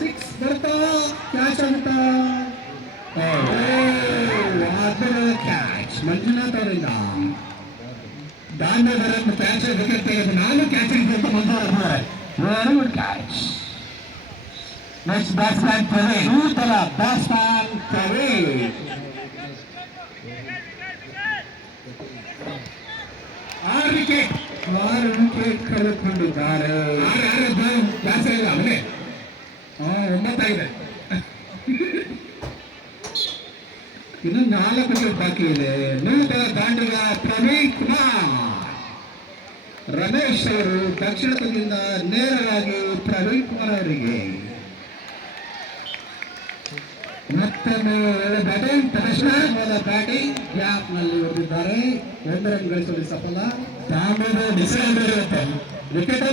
Six ಬರ್ತಾ catch ಆಗುತ್ತಾ catch Manjunath ಅವರಿಂದ ದಾಂಡೇಶ್ವರ ಕ್ಯಾಚ್ ವಿಕೆಟ್ ತೆಗೆದು 4 ಕ್ಯಾಚಿಂಗ್ ಅಂತ ಮುಂದುವರೆದಿದ್ದಾರೆ. Very good catch. Next batsman Praveen, ನೂತನ ಬ್ಯಾಟ್ಸ್ಮನ್ ಪ್ರವೀಣ್. 6 ವಿಕೆಟ್ ಕಳೆದುಕೊಂಡಿದ್ದಾರೆ. 9 ಆಗಿದೆ. ಇನ್ನು 4 ವಿಕೆಟ್ ಬಾಕಿ ಇದೆ. ನೂತನ ದಾಂಡಿಗ ಪ್ರವೀಣ್ ಕುಮಾರ್. ರಮೇಶ್ ಅವರು ದಕ್ಷಿಣದಿಂದ ನೇರವಾಗಿ ಪ್ರವೀಣ್ ಕುಮಾರ್ ಅವರಿಗೆ ಮತ್ತೊಮ್ಮೆ ಬ್ಯಾಟಿಂಗ್ ಬ್ಯಾಟಿಂಗ್ ಗ್ಯಾಪ್ ನಲ್ಲಿ ಹೊಡೆದಿದ್ದಾರೆ. 1 ರನ್ ಗಳಿಸುವಲ್ಲಿ ಸಫಲ. ಡಿಸೈಡ್ ಇರುತ್ತೆ ವಿಕೆಟ್